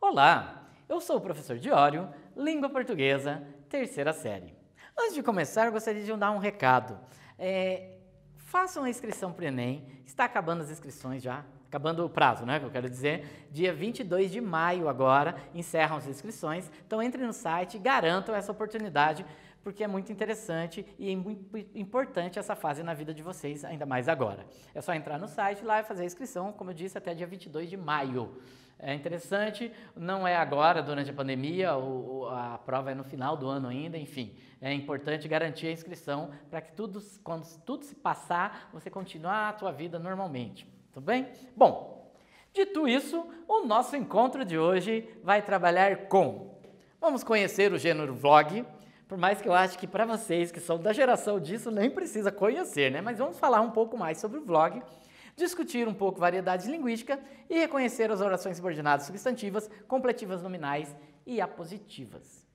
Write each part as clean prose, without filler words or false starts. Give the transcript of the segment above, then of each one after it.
Olá, eu sou o professor Diório, Língua Portuguesa, terceira série. Antes de começar, eu gostaria de dar um recado. Façam a inscrição para o Enem, está acabando as inscrições já, acabando o prazo, né, que eu quero dizer, dia 22 de maio agora, encerram as inscrições, então entrem no site e garantam essa oportunidade, porque é muito interessante e é muito importante essa fase na vida de vocês, ainda mais agora. É só entrar no site lá e fazer a inscrição, como eu disse, até dia 22 de maio. É interessante, não é agora, durante a pandemia, a prova é no final do ano ainda, enfim. É importante garantir a inscrição para que quando tudo se passar, você continuar a sua vida normalmente. Tudo bem? Bom, dito isso, o nosso encontro de hoje vai trabalhar com... Vamos conhecer o gênero vlog, por mais que eu ache que para vocês que são da geração disso nem precisa conhecer, né? Mas vamos falar um pouco mais sobre o vlog, discutir um pouco variedades linguísticas e reconhecer as orações subordinadas substantivas, completivas nominais e apositivas.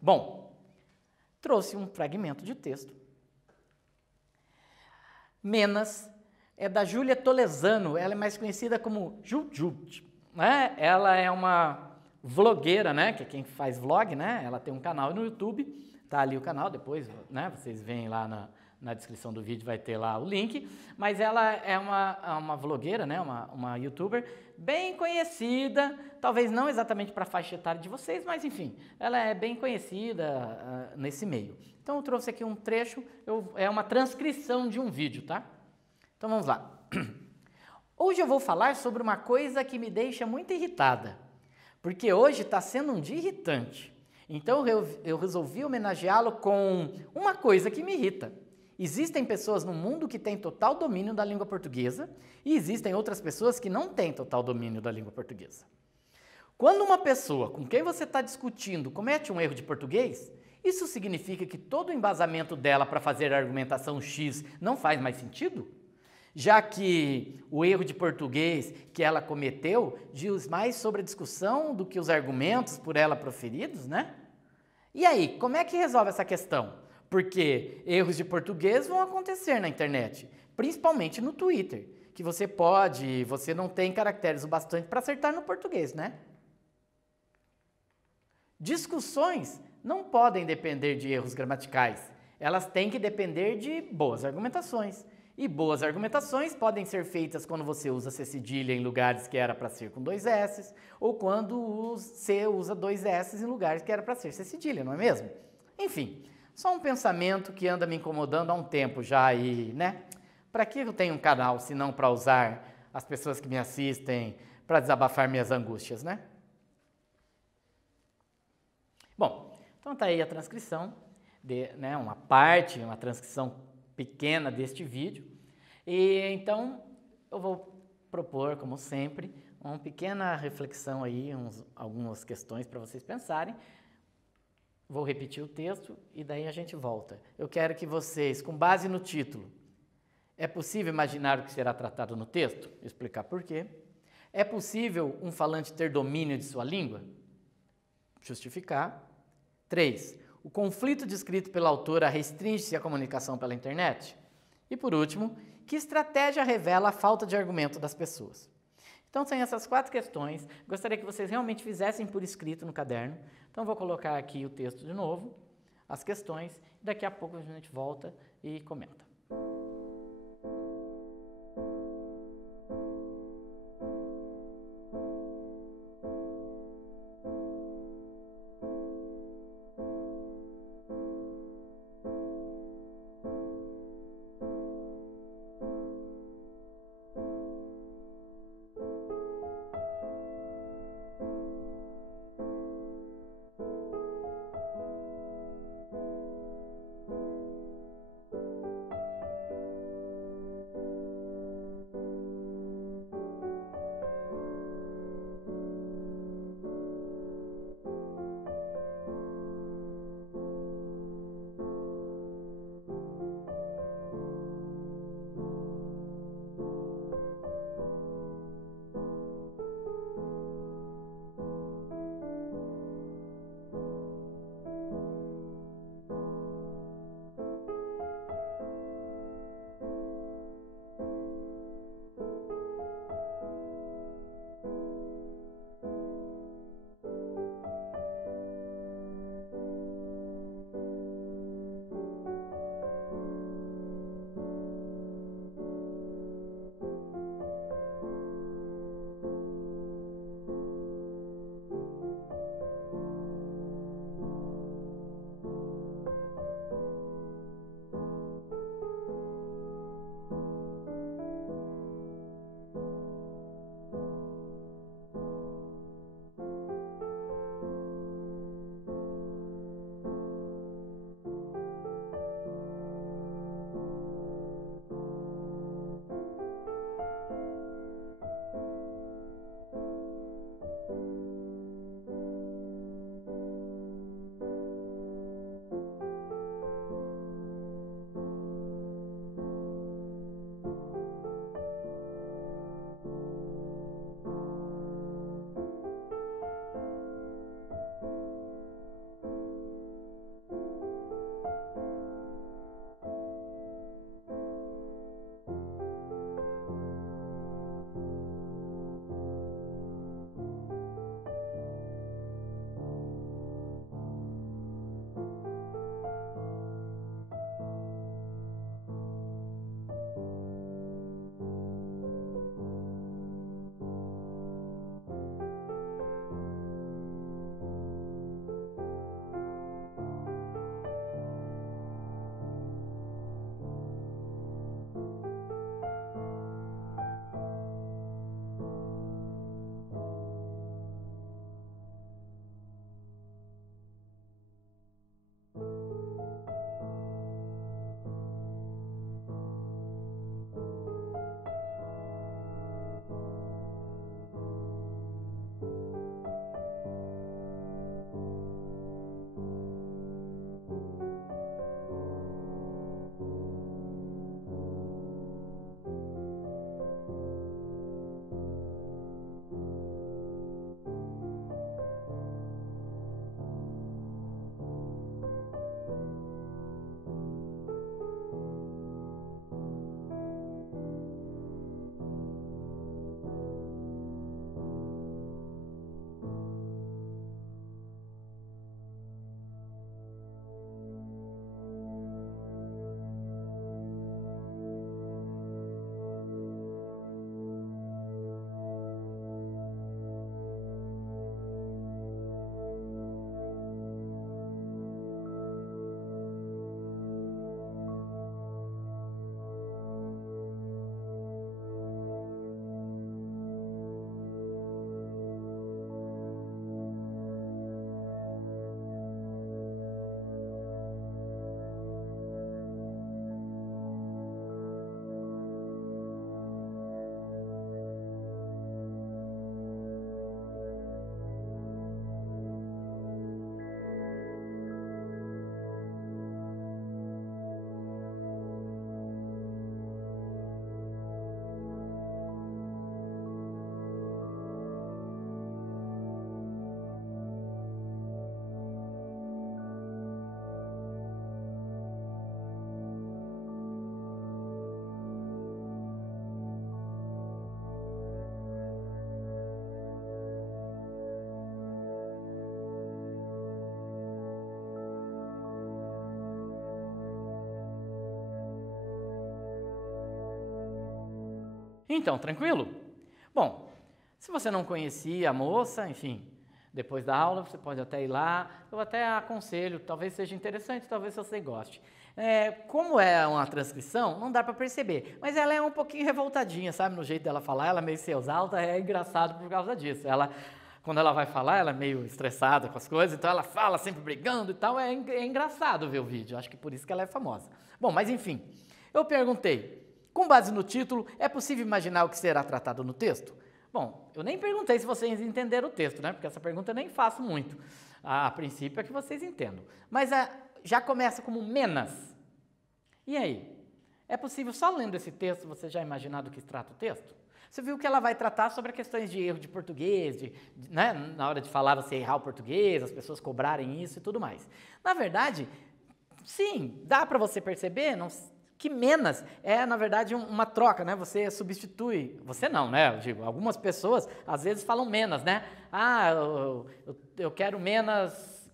Bom, trouxe um fragmento de texto. Menas é da Júlia Tolesano, ela é mais conhecida como Jujut, né? Ela é uma vlogueira, né? Que é quem faz vlog, né? Ela tem um canal no YouTube, tá ali o canal, depois, né? Vocês veem lá na descrição do vídeo, vai ter lá o link, mas ela é uma vlogueira, né? Uma youtuber bem conhecida, talvez não exatamente para a faixa etária de vocês, mas enfim, ela é bem conhecida nesse meio. Então eu trouxe aqui um trecho, é uma transcrição de um vídeo, tá? Então vamos lá. Hoje eu vou falar sobre uma coisa que me deixa muito irritada, porque hoje está sendo um dia irritante. Então eu resolvi homenageá-lo com uma coisa que me irrita. Existem pessoas no mundo que têm total domínio da língua portuguesa e existem outras pessoas que não têm total domínio da língua portuguesa. Quando uma pessoa com quem você está discutindo comete um erro de português, isso significa que todo o embasamento dela para fazer a argumentação X não faz mais sentido? Já que o erro de português que ela cometeu diz mais sobre a discussão do que os argumentos por ela proferidos, né? E aí, como é que resolve essa questão? Porque erros de português vão acontecer na internet, principalmente no Twitter, que você não tem caracteres o bastante para acertar no português, né? Discussões não podem depender de erros gramaticais, elas têm que depender de boas argumentações. E boas argumentações podem ser feitas quando você usa C cedilha em lugares que era para ser com 2 S, ou quando você usa 2 S em lugares que era para ser C cedilha, não é mesmo? Enfim, só um pensamento que anda me incomodando há um tempo já e, né? Para que eu tenho um canal se não para usar as pessoas que me assistem para desabafar minhas angústias, né? Bom, então tá aí a transcrição, uma transcrição pequena deste vídeo. E então eu vou propor, como sempre, uma pequena reflexão aí, algumas questões para vocês pensarem. Vou repetir o texto e daí a gente volta. Eu quero que vocês, com base no título, é possível imaginar o que será tratado no texto? Vou explicar por quê. É possível um falante ter domínio de sua língua? Justificar. 3. O conflito descrito pela autora restringe-se à comunicação pela internet? E por último, que estratégia revela a falta de argumento das pessoas? Então, tem essas 4 questões. Gostaria que vocês realmente fizessem por escrito no caderno. Então, vou colocar aqui o texto de novo, as questões, e daqui a pouco a gente volta e comenta. Então, tranquilo? Bom, se você não conhecia a moça, enfim, depois da aula você pode até ir lá, eu até aconselho, talvez seja interessante, talvez você goste. Como é uma transcrição, não dá para perceber, mas ela é um pouquinho revoltadinha, sabe, no jeito dela falar, ela é meio seus alta, é engraçado por causa disso. Quando ela vai falar, ela é meio estressada com as coisas, então ela fala sempre brigando e tal, é engraçado ver o vídeo, acho que por isso que ela é famosa. Bom, mas enfim, eu perguntei, com base no título, é possível imaginar o que será tratado no texto? Bom, eu nem perguntei se vocês entenderam o texto, né? Porque essa pergunta eu nem faço muito. A princípio é que vocês entendam. Mas já começa como menas. E aí? É possível, só lendo esse texto, você já imaginar do que trata o texto? Você viu que ela vai tratar sobre questões de erro de português, né? Na hora de falar você errar o português, as pessoas cobrarem isso e tudo mais. Na verdade, sim, dá para você perceber, que menos é, na verdade, uma troca, né? Você substitui, você não, né? Eu digo, algumas pessoas, às vezes, falam menos, né? Ah, eu quero menos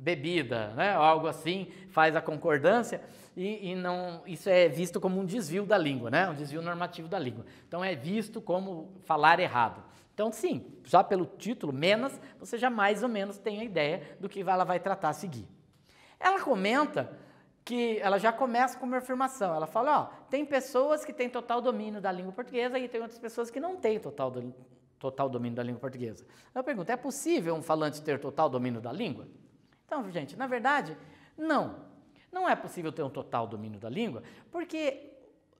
bebida, né? Algo assim, faz a concordância e não, isso é visto como um desvio da língua, né? Um desvio normativo da língua. Então, é visto como falar errado. Então, sim, já pelo título, menos, você já mais ou menos tem a ideia do que ela vai tratar a seguir. Ela comenta que ela já começa com uma afirmação, ela fala, ó, tem pessoas que têm total domínio da língua portuguesa e tem outras pessoas que não têm total domínio da língua portuguesa. Eu pergunto, é possível um falante ter total domínio da língua? Então, gente, na verdade, não é possível ter um total domínio da língua, porque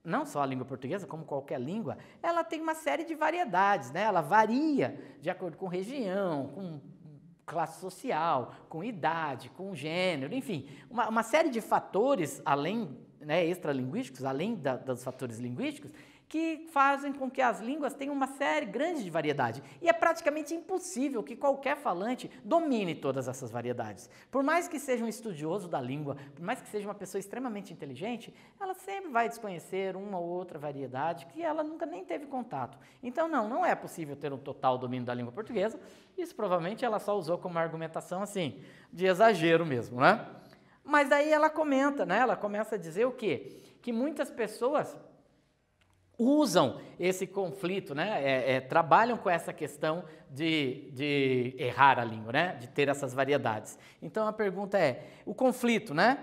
não só a língua portuguesa, como qualquer língua, ela tem uma série de variedades, né? Ela varia de acordo com região, com classe social, com idade, com gênero, enfim, uma série de fatores, além, né, extralinguísticos, além dos fatores linguísticos, que fazem com que as línguas tenham uma série grande de variedade. E é praticamente impossível que qualquer falante domine todas essas variedades. Por mais que seja um estudioso da língua, por mais que seja uma pessoa extremamente inteligente, ela sempre vai desconhecer uma ou outra variedade que ela nunca nem teve contato. Então, não é possível ter um total domínio da língua portuguesa. Isso provavelmente ela só usou como argumentação, assim, de exagero mesmo, né? Mas daí ela comenta, né? Ela começa a dizer o quê? Que muitas pessoas usam esse conflito, né? Trabalham com essa questão de errar a língua, né? De ter essas variedades. Então a pergunta é, o conflito, né?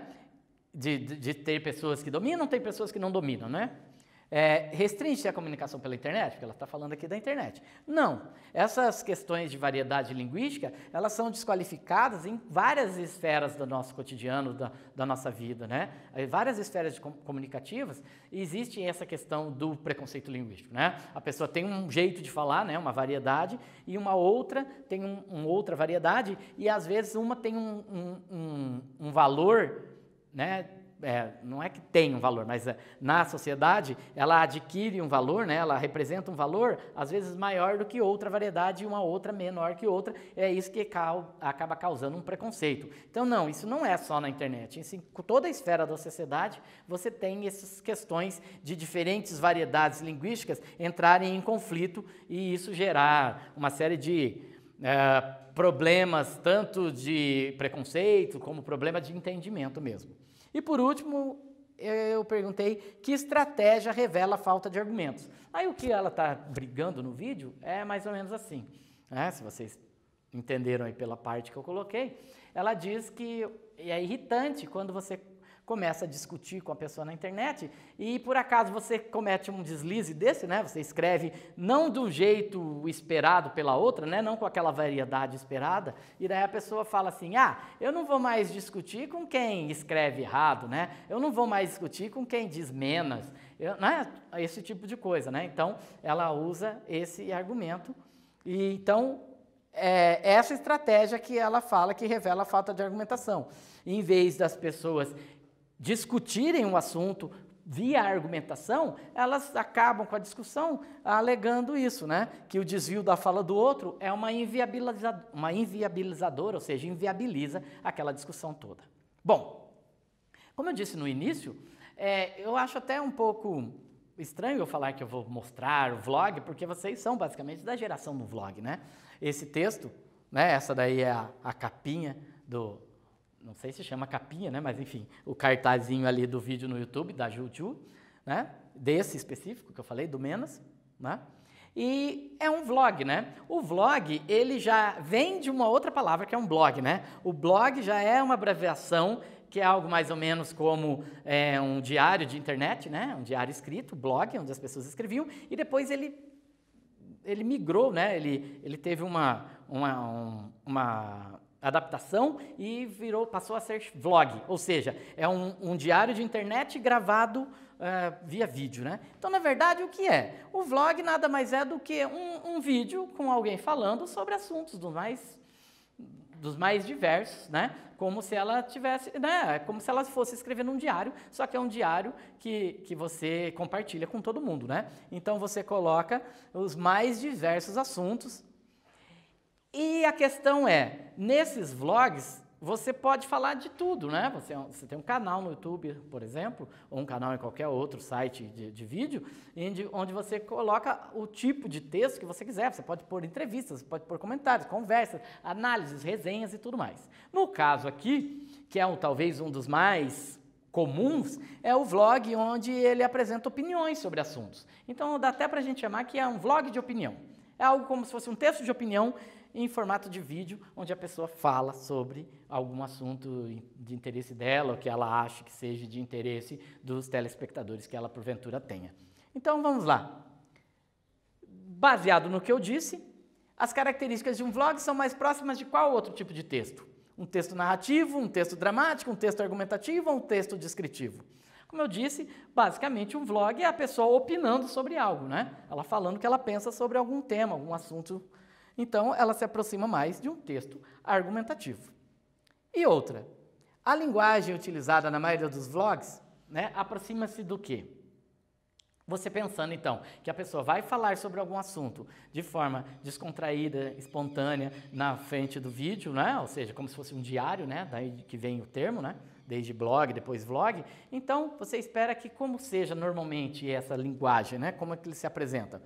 De ter pessoas que dominam, tem pessoas que não dominam, né? Restringe a comunicação pela internet? Porque ela está falando aqui da internet. Não. Essas questões de variedade linguística, elas são desqualificadas em várias esferas do nosso cotidiano, da nossa vida, né? Em várias esferas comunicativas, existe essa questão do preconceito linguístico, né? A pessoa tem um jeito de falar, né? Uma variedade, e uma outra tem uma outra variedade, e às vezes uma tem um valor, né? Não é que tem um valor, mas na sociedade ela adquire um valor, né? Ela representa um valor às vezes maior do que outra variedade e uma outra menor que outra, é isso que acaba causando um preconceito. Então isso não é só na internet, em toda a esfera da sociedade você tem essas questões de diferentes variedades linguísticas entrarem em conflito e isso gerar uma série de problemas, tanto de preconceito como problema de entendimento mesmo. E por último, eu perguntei que estratégia revela a falta de argumentos. Aí o que ela está brigando no vídeo é mais ou menos assim, né? Se vocês entenderam aí pela parte que eu coloquei, ela diz que é irritante quando você começa a discutir com a pessoa na internet e por acaso você comete um deslize desse, né? Você escreve não do jeito esperado pela outra, né? Não com aquela variedade esperada, e daí a pessoa fala assim, eu não vou mais discutir com quem escreve errado, né? Eu não vou mais discutir com quem diz menos, né? Esse tipo de coisa, né? Então, ela usa esse argumento e então essa estratégia que ela fala que revela a falta de argumentação. Em vez das pessoas discutirem um assunto via argumentação, elas acabam com a discussão alegando isso, né? Que o desvio da fala do outro é uma inviabilizadora, ou seja, inviabiliza aquela discussão toda. Bom, como eu disse no início, eu acho até um pouco estranho eu falar que eu vou mostrar o vlog, porque vocês são basicamente da geração do vlog, né? Esse texto, né? Essa daí é a capinha do... Não sei se chama capinha, né? Mas enfim, o cartazinho ali do vídeo no YouTube, da Juju, né? desse específico que eu falei, do Menas, né? E é um vlog, né? O vlog, ele já vem de uma outra palavra que é um blog, né? O blog já é uma abreviação que é algo mais ou menos como um diário de internet, né? Um diário escrito, blog, onde as pessoas escreviam, e depois ele migrou, né? Ele teve uma adaptação e passou a ser vlog, ou seja, é um diário de internet gravado via vídeo, né? Então, na verdade, o que é? O vlog nada mais é do que um vídeo com alguém falando sobre assuntos dos mais diversos, né? Como se ela tivesse, né? Como se ela fosse escrevendo um diário, só que é um diário que você compartilha com todo mundo, né? Então você coloca os mais diversos assuntos. E a questão é, nesses vlogs, você pode falar de tudo, né? Você tem um canal no YouTube, por exemplo, ou um canal em qualquer outro site de vídeo, onde você coloca o tipo de texto que você quiser. Você pode pôr entrevistas, você pode pôr comentários, conversas, análises, resenhas e tudo mais. No caso aqui, que é talvez um dos mais comuns, é o vlog onde ele apresenta opiniões sobre assuntos. Então dá até pra gente chamar que é um vlog de opinião. É algo como se fosse um texto de opinião em formato de vídeo, onde a pessoa fala sobre algum assunto de interesse dela, ou que ela acha que seja de interesse dos telespectadores que ela porventura tenha. Então vamos lá. Baseado no que eu disse, as características de um vlog são mais próximas de qual outro tipo de texto? Um texto narrativo, um texto dramático, um texto argumentativo ou um texto descritivo? Como eu disse, basicamente um vlog é a pessoa opinando sobre algo, né? Ela falando o que ela pensa sobre algum tema, algum assunto. Então, ela se aproxima mais de um texto argumentativo. E outra, a linguagem utilizada na maioria dos vlogs, né, aproxima-se do quê? Você pensando, então, que a pessoa vai falar sobre algum assunto de forma descontraída, espontânea, na frente do vídeo, né? Ou seja, como se fosse um diário, né? Daí que vem o termo, né? Desde blog, depois vlog. Então, você espera que como seja normalmente essa linguagem, né? Como é que ele se apresenta?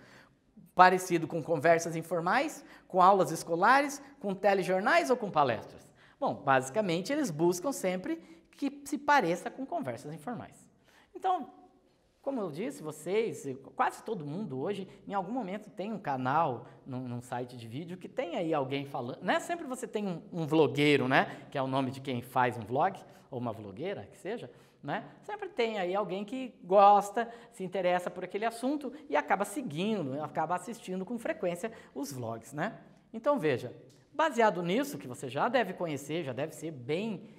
Parecido com conversas informais, com aulas escolares, com telejornais ou com palestras? Bom, basicamente eles buscam sempre que se pareça com conversas informais. Então, como eu disse, vocês, quase todo mundo hoje, em algum momento tem um canal num site de vídeo que tem aí alguém falando, né? Sempre você tem um vlogueiro, né? Que é o nome de quem faz um vlog, ou uma vlogueira, que seja, né? Sempre tem aí alguém que gosta, se interessa por aquele assunto e acaba seguindo, acaba assistindo com frequência os vlogs, né? Então veja, baseado nisso, que você já deve conhecer, já deve ser bem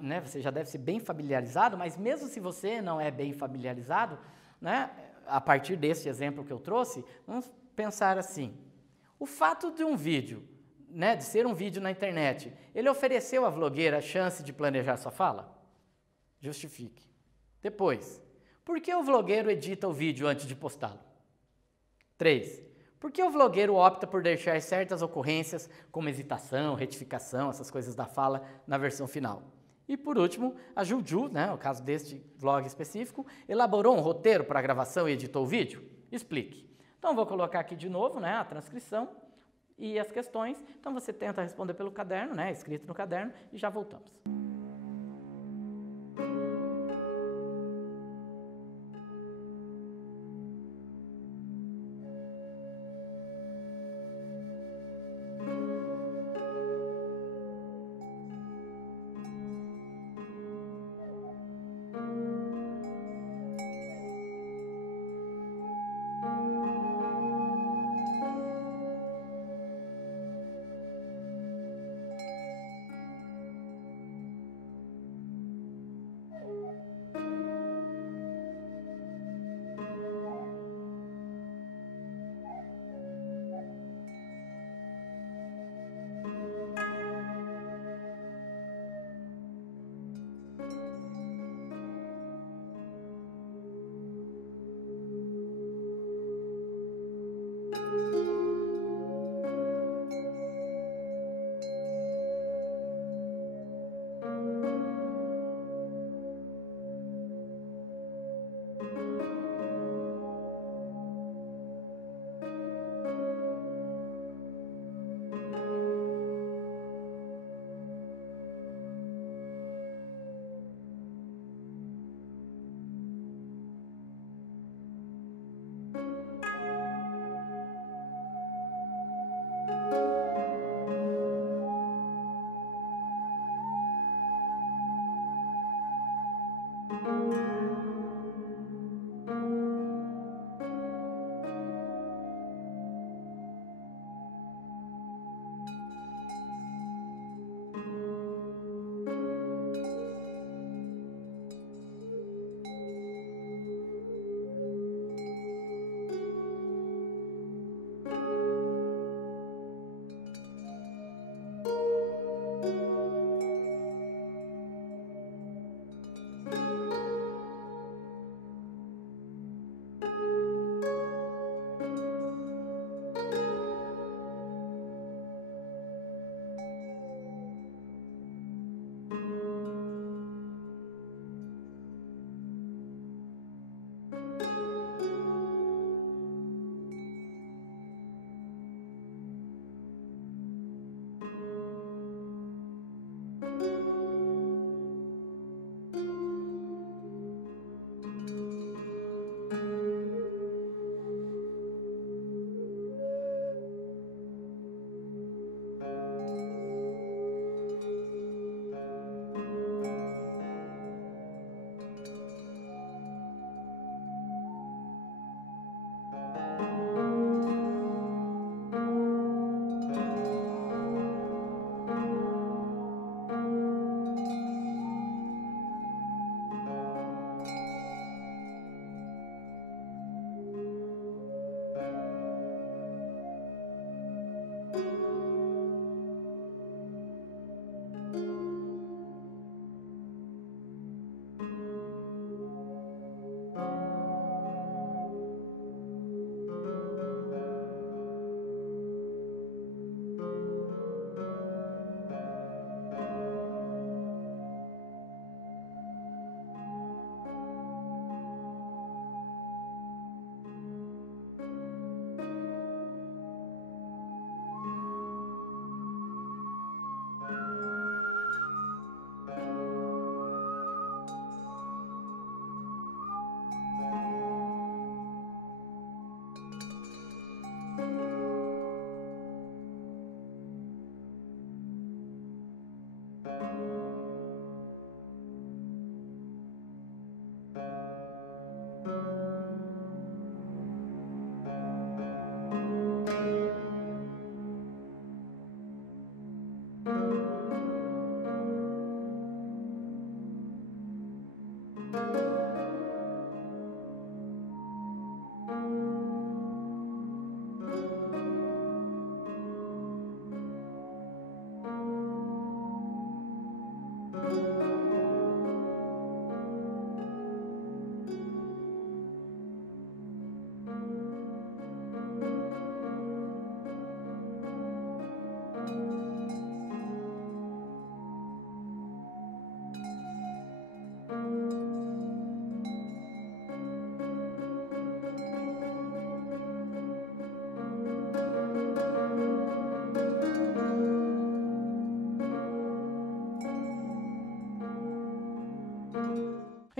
né? Você já deve ser bem familiarizado, mas mesmo se você não é bem familiarizado, né? A partir desse exemplo que eu trouxe, vamos pensar assim, o fato de um vídeo, né, de ser um vídeo na internet, ele ofereceu à vlogueira a chance de planejar sua fala? Justifique. Depois, por que o vlogueiro edita o vídeo antes de postá-lo? 3. Por que o vlogueiro opta por deixar certas ocorrências, como hesitação, retificação, essas coisas da fala, na versão final? E por último, a Juju, né, no caso deste vlog específico, elaborou um roteiro para a gravação e editou o vídeo? Explique. Então, vou colocar aqui de novo, né, a transcrição e as questões. Então, você tenta responder pelo caderno, né, escrito no caderno, e já voltamos.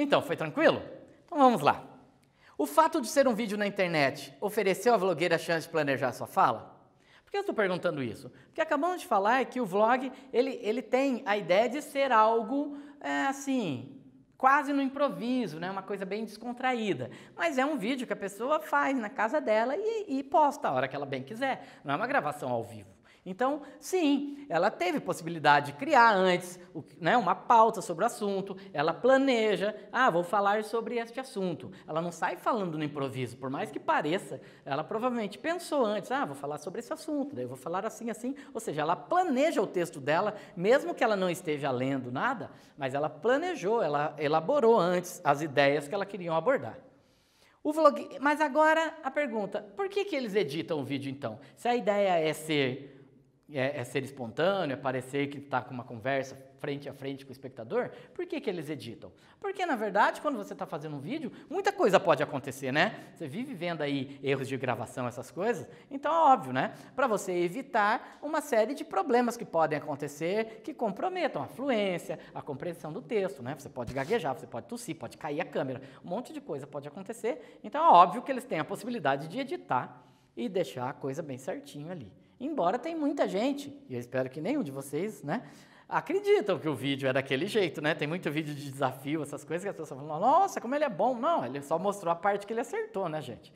Então, foi tranquilo? Então vamos lá. O fato de ser um vídeo na internet ofereceu à vlogueira a chance de planejar sua fala? Por que eu estou perguntando isso? Porque acabamos de falar que o vlog, ele tem a ideia de ser algo, assim, quase no improviso, né? Uma coisa bem descontraída. Mas é um vídeo que a pessoa faz na casa dela e posta a hora que ela bem quiser. Não é uma gravação ao vivo. Então, sim, ela teve possibilidade de criar antes, né, uma pauta sobre o assunto, ela planeja, vou falar sobre este assunto. Ela não sai falando no improviso, por mais que pareça, ela provavelmente pensou antes, vou falar sobre esse assunto, daí eu vou falar assim, assim. Ou seja, ela planeja o texto dela, mesmo que ela não esteja lendo nada, mas ela planejou, ela elaborou antes as ideias que ela queria abordar. Mas agora a pergunta, por que eles editam o vídeo então? Se a ideia é ser espontâneo, é parecer que está com uma conversa frente a frente com o espectador, por que eles editam? Porque, na verdade, quando você está fazendo um vídeo, muita coisa pode acontecer, né? Você vive vendo aí erros de gravação, essas coisas, então é óbvio, né? Para você evitar uma série de problemas que podem acontecer, que comprometam a fluência, a compreensão do texto, né? Você pode gaguejar, você pode tossir, pode cair a câmera, um monte de coisa pode acontecer, então é óbvio que eles têm a possibilidade de editar e deixar a coisa bem certinho ali. Embora tem muita gente, e eu espero que nenhum de vocês, né, acreditam que o vídeo é daquele jeito, né? Tem muito vídeo de desafio, essas coisas que as pessoas falam, nossa, como ele é bom. Não, ele só mostrou a parte que ele acertou, né, gente?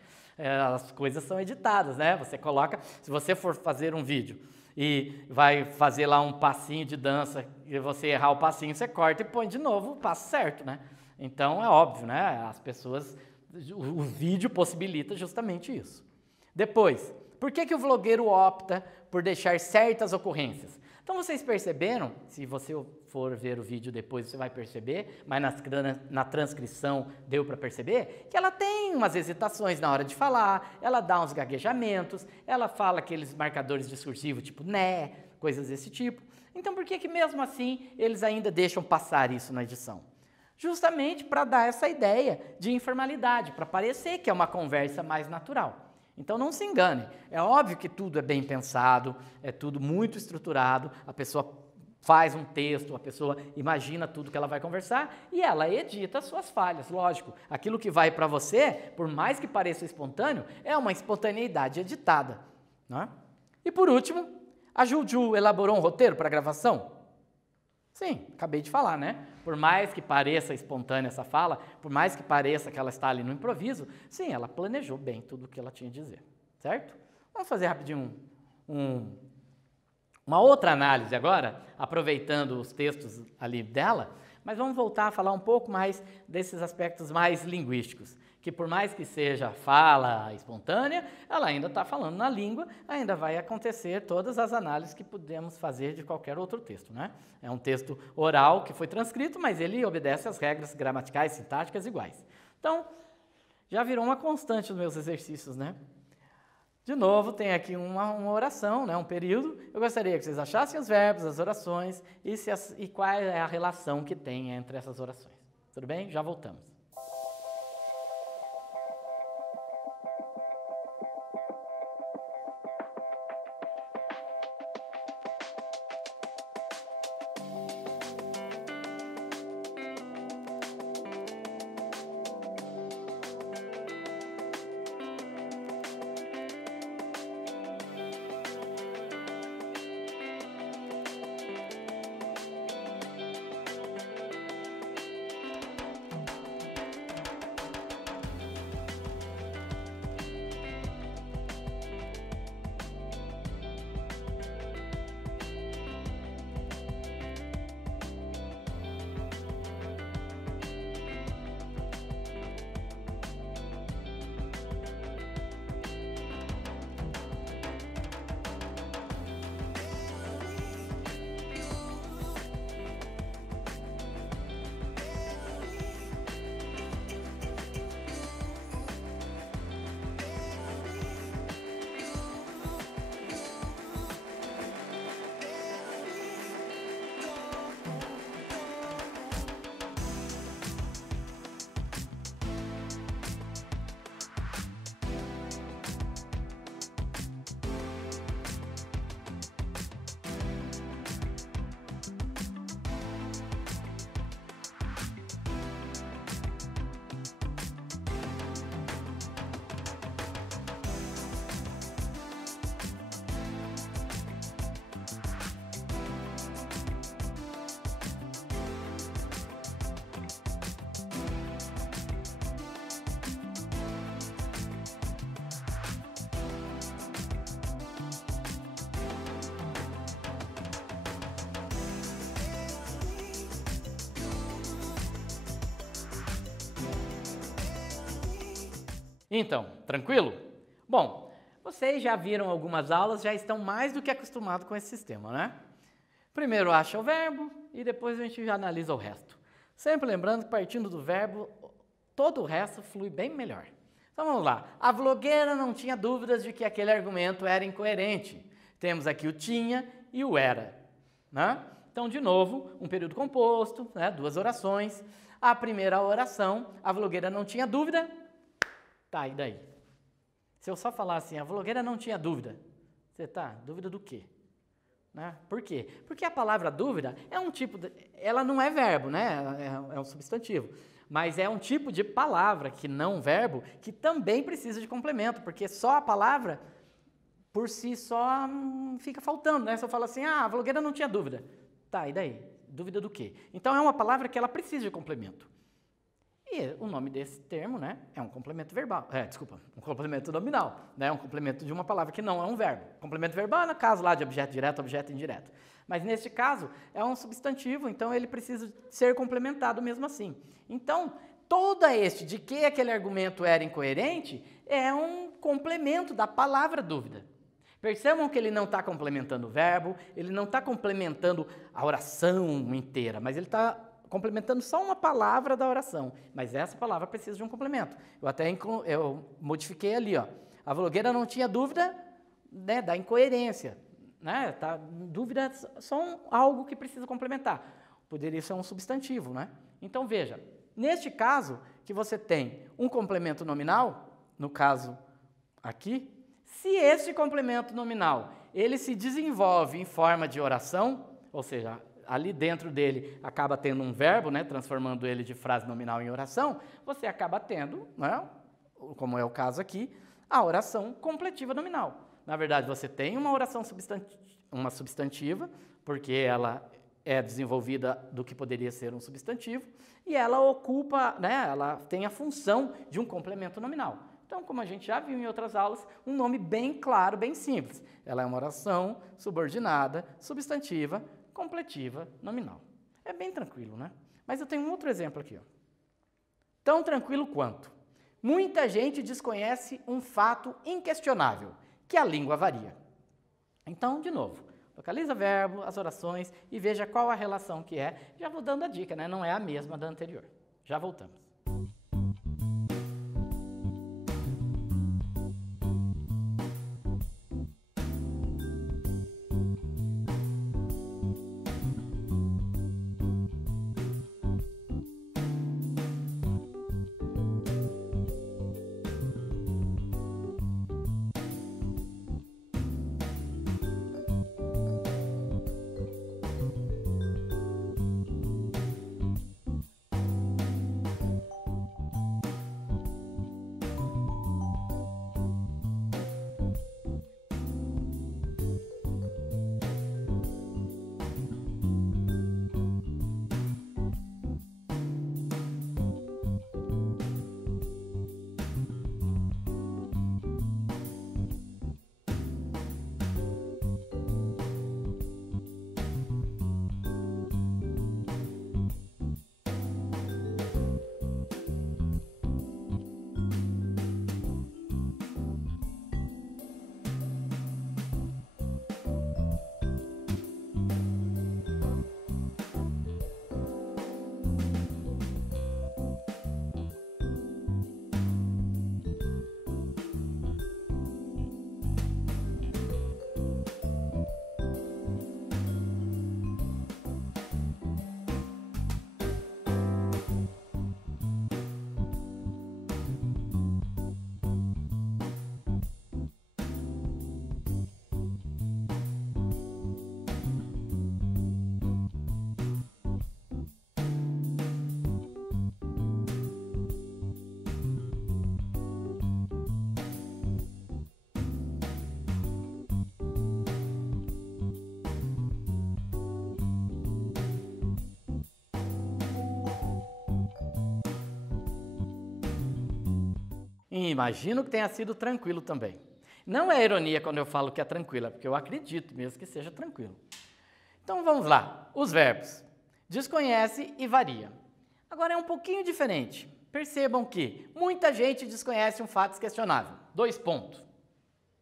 As coisas são editadas, né? Você coloca, se você for fazer um vídeo e vai fazer lá um passinho de dança e você errar o passinho, você corta e põe de novo o passo certo, né? Então é óbvio, né? As pessoas, o vídeo possibilita justamente isso. Depois, por que o vlogueiro opta por deixar certas ocorrências? Então vocês perceberam, se você for ver o vídeo depois você vai perceber, mas na transcrição deu para perceber, que ela tem umas hesitações na hora de falar, ela dá uns gaguejamentos, ela fala aqueles marcadores discursivos tipo né, coisas desse tipo. Então por que mesmo assim eles ainda deixam passar isso na edição? Justamente para dar essa ideia de informalidade, para parecer que é uma conversa mais natural. Então não se engane, é óbvio que tudo é bem pensado, é tudo muito estruturado, a pessoa faz um texto, a pessoa imagina tudo que ela vai conversar e ela edita as suas falhas, lógico. Aquilo que vai para você, por mais que pareça espontâneo, é uma espontaneidade editada, né? E por último, a Juju elaborou um roteiro para a gravação? Sim, acabei de falar, né? Por mais que pareça espontânea essa fala, por mais que pareça que ela está ali no improviso, sim, ela planejou bem tudo o que ela tinha a dizer, certo? Vamos fazer rapidinho uma outra análise agora, aproveitando os textos ali dela, mas vamos voltar a falar um pouco mais desses aspectos mais linguísticos, que por mais que seja fala espontânea, ela ainda está falando na língua, ainda vai acontecer todas as análises que podemos fazer de qualquer outro texto, né? É um texto oral que foi transcrito, mas ele obedece às regras gramaticais, sintáticas iguais. Então, já virou uma constante nos meus exercícios, né? De novo, tem aqui uma oração, né, um período. Eu gostaria que vocês achassem os verbos, as orações e qual é a relação que tem entre essas orações. Tudo bem? Já voltamos. Então, tranquilo? Bom, vocês já viram algumas aulas, já estão mais do que acostumados com esse sistema, né? Primeiro acha o verbo e depois a gente já analisa o resto. Sempre lembrando que partindo do verbo, todo o resto flui bem melhor. Então vamos lá. A vlogueira não tinha dúvidas de que aquele argumento era incoerente. Temos aqui o tinha e o era, né? Então, de novo, um período composto, né? Duas orações. A primeira oração, a vlogueira não tinha dúvida. Tá, e daí? Se eu só falar assim, a vlogueira não tinha dúvida, você tá, dúvida do quê? Né? Por quê? Porque a palavra dúvida é um tipo, ela não é verbo, né? É um substantivo, mas é um tipo de palavra, que não verbo, que também precisa de complemento, porque só a palavra, por si só, fica faltando, né? Se eu falo assim, a vlogueira não tinha dúvida, tá, e daí? Dúvida do quê? Então é uma palavra que ela precisa de complemento. E o nome desse termo, né, é um complemento verbal, um complemento nominal, né, um complemento de uma palavra que não é um verbo. Complemento verbal é no caso lá de objeto direto, objeto indireto. Mas neste caso é um substantivo, então ele precisa ser complementado mesmo assim. Então, todo este de que aquele argumento era incoerente é um complemento da palavra dúvida. Percebam que ele não está complementando o verbo, ele não está complementando a oração inteira, mas ele está complementando só uma palavra da oração, mas essa palavra precisa de um complemento. Eu modifiquei ali, ó. A vlogueira não tinha dúvida, né, da incoerência, né? Tá, dúvida só algo que precisa complementar. Poderia ser um substantivo, né? Então veja, neste caso que você tem um complemento nominal, no caso aqui, se esse complemento nominal ele se desenvolve em forma de oração, ou seja, ali dentro dele acaba tendo um verbo, né, transformando ele de frase nominal em oração, você acaba tendo, né, como é o caso aqui, a oração completiva nominal. Na verdade, você tem uma oração substantiva, porque ela é desenvolvida do que poderia ser um substantivo, e ela ocupa, né, ela tem a função de um complemento nominal. Então, como a gente já viu em outras aulas, um nome bem claro, bem simples. Ela é uma oração subordinada, substantiva, completiva, nominal. É bem tranquilo, né? Mas eu tenho um outro exemplo aqui, ó. Tão tranquilo quanto. Muita gente desconhece um fato inquestionável, que a língua varia. Então, de novo, localiza verbo, as orações e veja qual a relação que é. Já vou dando a dica, né? Não é a mesma da anterior. Já voltamos. E imagino que tenha sido tranquilo também. Não é ironia quando eu falo que é tranquila, porque eu acredito mesmo que seja tranquilo. Então vamos lá, os verbos. Desconhece e varia. Agora é um pouquinho diferente. Percebam que muita gente desconhece um fato questionável. 2 pontos.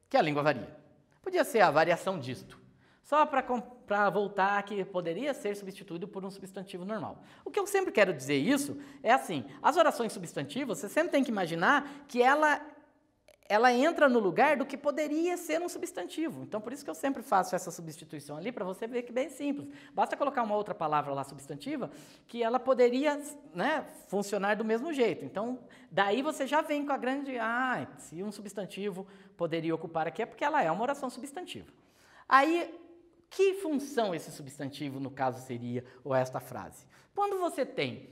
Que a língua varia. Podia ser a variação disto. Só para voltar que poderia ser substituído por um substantivo normal. O que eu sempre quero dizer isso é assim, as orações substantivas, você sempre tem que imaginar que ela entra no lugar do que poderia ser um substantivo. Então, por isso que eu sempre faço essa substituição ali, para você ver que é bem simples. Basta colocar uma outra palavra lá substantiva, que ela poderia, né, funcionar do mesmo jeito. Então, daí você já vem com a grande... se um substantivo poderia ocupar aqui, é porque ela é uma oração substantiva. Aí, que função esse substantivo, no caso, seria, ou esta frase? Quando você tem...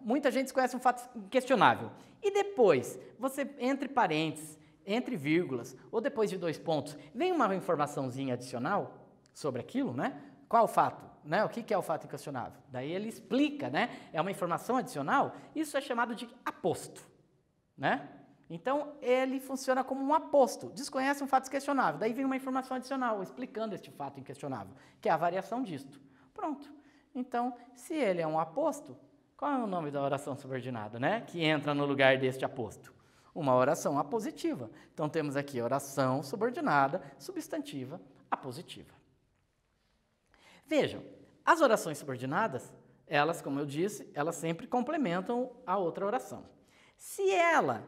muita gente conhece um fato questionável. E depois, você, entre parênteses, entre vírgulas, ou depois de 2 pontos, vem uma informaçãozinha adicional sobre aquilo, né? Qual o fato? Né? O que é o fato inquestionável? Daí ele explica, né? É uma informação adicional, isso é chamado de aposto, né? Então, ele funciona como um aposto, desconhece um fato questionável, daí vem uma informação adicional explicando este fato inquestionável, que é a variação disto. Pronto. Então, se ele é um aposto, qual é o nome da oração subordinada, né? Que entra no lugar deste aposto? Uma oração apositiva. Então, temos aqui oração subordinada, substantiva, apositiva. Vejam, as orações subordinadas, elas, como eu disse, elas sempre complementam a outra oração. Se ela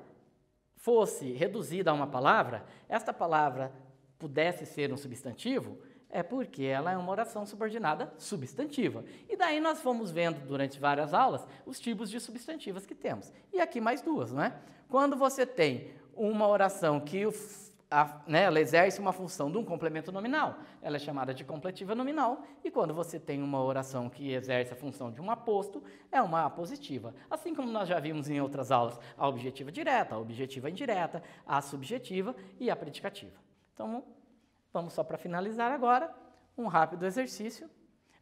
fosse reduzida a uma palavra, esta palavra pudesse ser um substantivo, é porque ela é uma oração subordinada substantiva. E daí nós fomos vendo durante várias aulas os tipos de substantivas que temos. E aqui mais 2, não é? Quando você tem uma oração que ela exerce uma função de um complemento nominal, ela é chamada de completiva nominal, e quando você tem uma oração que exerce a função de um aposto, é uma apositiva. Assim como nós já vimos em outras aulas, a objetiva direta, a objetiva indireta, a subjetiva e a predicativa. Então, vamos só para finalizar agora, um rápido exercício.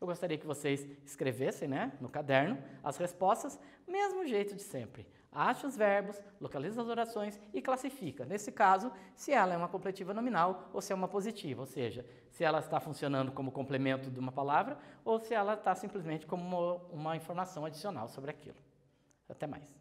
Eu gostaria que vocês escrevessem, né, no caderno as respostas, mesmo jeito de sempre. Acha os verbos, localiza as orações e classifica. Nesse caso, se ela é uma completiva nominal ou se é uma positiva, ou seja, se ela está funcionando como complemento de uma palavra ou se ela está simplesmente como uma informação adicional sobre aquilo. Até mais.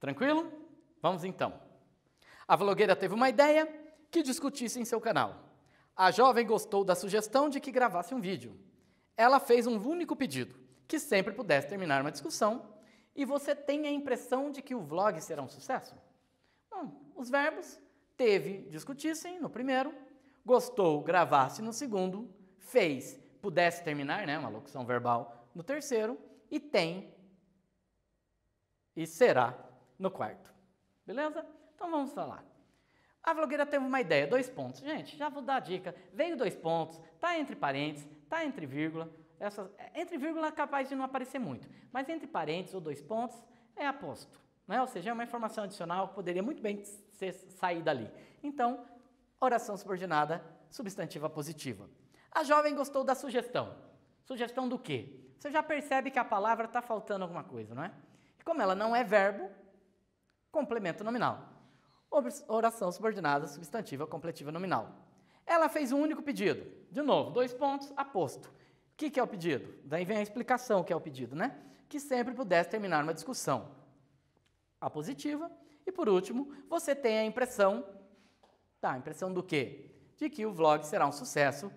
Tranquilo? Vamos então. A vlogueira teve uma ideia que discutisse em seu canal. A jovem gostou da sugestão de que gravasse um vídeo. Ela fez um único pedido, que sempre pudesse terminar uma discussão, e você tem a impressão de que o vlog será um sucesso? Bom, os verbos teve, discutissem no primeiro, gostou, gravasse no segundo, fez, pudesse terminar, né, uma locução verbal no terceiro, e tem e será no quarto. Beleza? Então vamos falar. A vlogueira teve uma ideia, 2 pontos. Gente, já vou dar a dica. Veio 2 pontos, tá entre parênteses, tá entre vírgula. Entre vírgula é capaz de não aparecer muito, mas entre parênteses ou 2 pontos é aposto. Né? Ou seja, é uma informação adicional que poderia muito bem sair dali. Então, oração subordinada, substantiva positiva. A jovem gostou da sugestão. Sugestão do quê? Você já percebe que a palavra está faltando alguma coisa, não é? E como ela não é verbo, complemento nominal. Oração subordinada, substantiva, completiva nominal. Ela fez um único pedido. De novo, 2 pontos, aposto. O que é o pedido? Daí vem a explicação que é o pedido, né? Que sempre pudesse terminar uma discussão. A positiva. E por último, você tem a impressão. Tá, a impressão do quê? De que o vlog será um sucesso.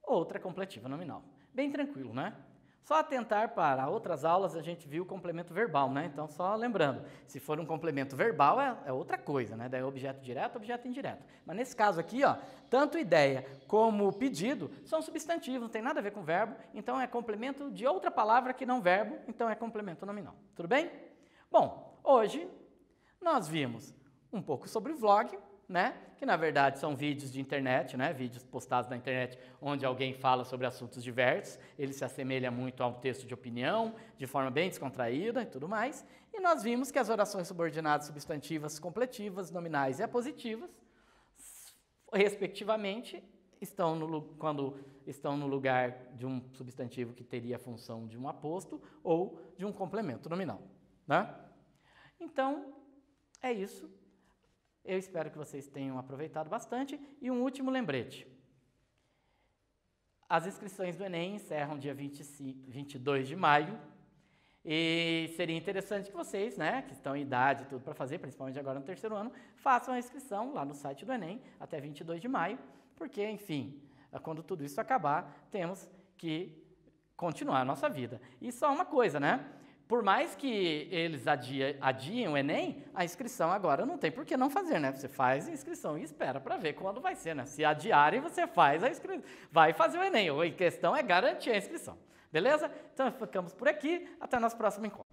Outra completiva nominal. Bem tranquilo, né? Só atentar para outras aulas a gente viu o complemento verbal, né? Então, só lembrando, se for um complemento verbal é outra coisa, né? Daí objeto direto, objeto indireto. Mas nesse caso aqui, ó, tanto ideia como pedido são substantivos, não tem nada a ver com verbo, então é complemento de outra palavra que não verbo, então é complemento nominal. Tudo bem? Bom, hoje nós vimos um pouco sobre o vlog, né? Que na verdade são vídeos de internet, né? Vídeos postados na internet onde alguém fala sobre assuntos diversos. Ele se assemelha muito a um texto de opinião, de forma bem descontraída e tudo mais. E nós vimos que as orações subordinadas, substantivas, completivas, nominais e apositivas, respectivamente, quando estão no lugar de um substantivo que teria a função de um aposto ou de um complemento nominal, né? Então, é isso. Eu espero que vocês tenham aproveitado bastante. E um último lembrete. As inscrições do Enem encerram dia 22 de maio. E seria interessante que vocês, né, que estão em idade e tudo para fazer, principalmente agora no terceiro ano, façam a inscrição lá no site do Enem até 22 de maio, porque, enfim, quando tudo isso acabar, temos que continuar a nossa vida. E só uma coisa, né? Por mais que eles adiem o Enem, a inscrição agora não tem por que não fazer, né? Você faz a inscrição e espera para ver quando vai ser, né? Se adiarem, você faz a inscrição, vai fazer o Enem. A questão é garantir a inscrição. Beleza? Então ficamos por aqui. Até nosso próximo encontro.